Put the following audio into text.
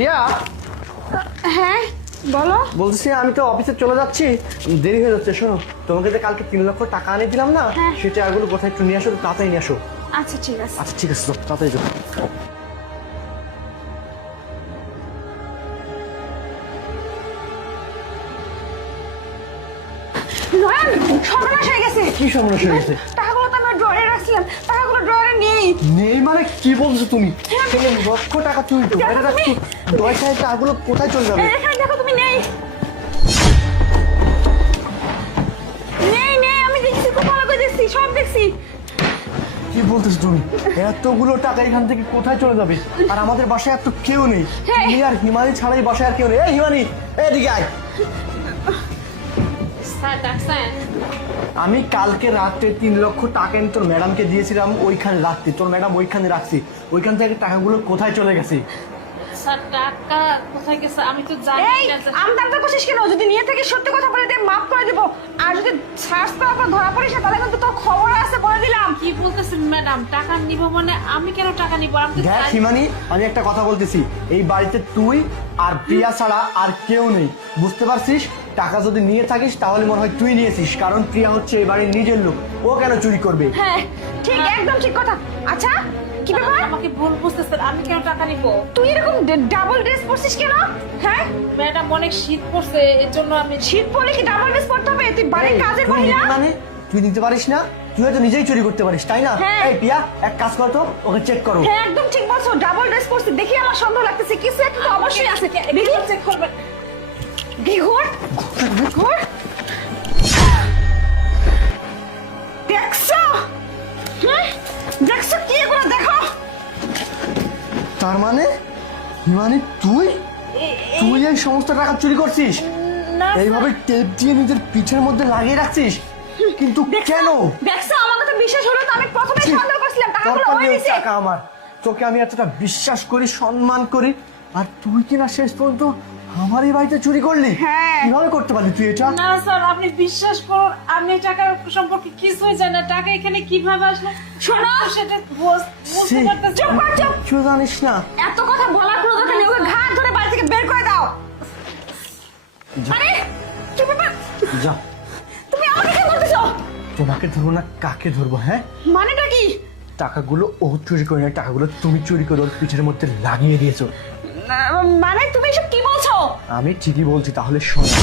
প্রিয়া, হ্যাঁ বলো। বলছি আমি তো অফিসে চলে যাচ্ছি, দেরি হয়ে যাচ্ছে। শোনো, তোমাকে যে কালকে 3 লক্ষ টাকা আনি দিলাম না, হ্যাঁ। সেই টাকাগুলো কোথায় একটু নিয়ে আসো, তাড়াতাড়ি নিয়ে আসো। আচ্ছা ঠিক আছে। আচ্ছা ঠিক আছে, তাড়াতাড়ি যাও। নয়ন, সর্বনাশ হয়ে গেছে। কি সমস্যা হয়ে গেছে? টাকাগুলো তো আমরা ড্রয়ারে রাখছিলাম, টাকাগুলো ড্রয়ারে নেই। নেই মানে কি বলছো তুমি? 3 লক্ষ টাকা তুমি তো বাইরে রাখছো, দশটায় টাকাগুলো কোথায় চলে যাবে? এখানে দেখো, তুমি নেই। নেই নেই, আমি দেখছি, খুব ভালো করে দেখছি, সব দেখছি। কি বলতেছো তুমি? এতগুলো টাকা এখান থেকে কোথায় চলে যাবে? আর আমাদের বাসায় এত কেউ নেই, হ্যাঁ। তুমি আর হিমানি ছাড়াই বাসায় আর কেউ নেই। এই হিমানি, এদিকে আয়। আমি কালকে রাতে 3 লক্ষ টাকা এনে তোর ম্যাডামকে দিয়েছিলাম, ওইখানে রাখতে। তোর ম্যাডাম ওইখানে রাখছি, ওইখান থেকে টাকাগুলো কোথায় চলে গেছে? স্যার টাকা কোথায় গেছে আমি তো জানি এই না স্যার। আমদারটা করছিস কেন? যদি নিয়ে থেকে সত্যি কথা বলে দে, মাফ করে দিব। আর যদি সার্চ করার পর ধরা পড়িস না, তাহলে কিন্তু তোর খবর আছে, বলে দিলাম। কি বলতেছেন ম্যাডাম? টাকা নিব মানে আমি কেন টাকা নিব? আমি তো দেখ জানি- হিমানি, আমি একটা কথা বলতেছি, এই বাড়িতে তুই আর প্রিয়া ছাড়া আর কেউ নেই, বুঝতে পারছিস? টাকা যদি নিয়ে থাকিস তাহলে মনে হয় তুই নিয়েছিস, কারণ প্রিয়া হচ্ছে এই বাড়ির নিজের লোক, ও কেন চুরি করবে? হ্যাঁ ঠিক, একদম ঠিক কথা। আচ্ছা কি ব্যাপার? আমাকে ভুল বুঝতেছেন, আমি কেন টাকা নিব? তুই এরকম ডাবল ড্রেস পরছিস কেন? হ্যাঁ, ম্যাডাম অনেক শীত পড়ছে, এর জন্য আমি শীত পরে কি ডাবল ড্রেস পরতে হবে? তুই বাড়ির এই, কাজের তুই মহিলা। নিতে মানে তুই নিতে পারিস না? তুই হয়তো নিজেই চুরি করতে পারিস, তাই না? হ্যাঁ। এই প্রিয়া, এক কাজ কর তো, ওকে চেক করো। হ্যাঁ একদম ঠিক বলছো, ডাবল ড্রেস পরছিস দেখি আমার সন্দেহ লাগতেছে, কিছু একটা তো অবশ্যই আছে। দেখি, চেক করবেন। ঘোর ঘোর, দেখছো? হ্যাঁ দেখছো, কি এগুলো দেখো। তার মানে হিমানি, তুই তুই এই সমস্ত টাকা চুরি করছিস? না এইভাবে টেপ দিয়ে নিজের পিঠের মধ্যে লাগিয়ে রাখছিস, কিন্তু কেন? দেখছো, আমার কথা বিশ্বাস হলো তো? আমি প্রথমে ছি, সন্দেহ করছিলাম টাকাগুলো দরকার ওই নেই নিছে। টাকা আমার। তোকে আমি এতটা বিশ্বাস করি, সম্মান করি, আর তুই কিনা শেষ পর্যন্ত আমার এই বাড়িতে চুরি করলি? হ্যাঁ। কিভাবে করতে পারলি তুই এটা? না স্যার, আপনি বিশ্বাস করুন, আমি টাকা সম্পর্কে কিছুই জানি না। টাকা এখানে কিভাবে আসলো শোনো, আমি তো সেটা বুঝতে ছি। পারতেছি চুপ না। কর, চুপ। কিছু জানিস না? এত কথা বলার কোনো দরকার নেই, ওকে ঘাট ধরে বাড়ি থেকে বের করে দাও। যা, আরে কি ব্যাপার? যা। তুমি আমাকে কি বলতেছো? তোমাকে ধরবো না কাকে ধরবো? হ্যাঁ, মানেটা কি? টাকাগুলো ও চুরি করে না, টাকাগুলো তুমি চুরি করে ওর পিঠের মধ্যে লাগিয়ে দিয়েছো। মানে তুমি এসব কি বলছো? আমি ঠিকই বলছি, তাহলে শোনো।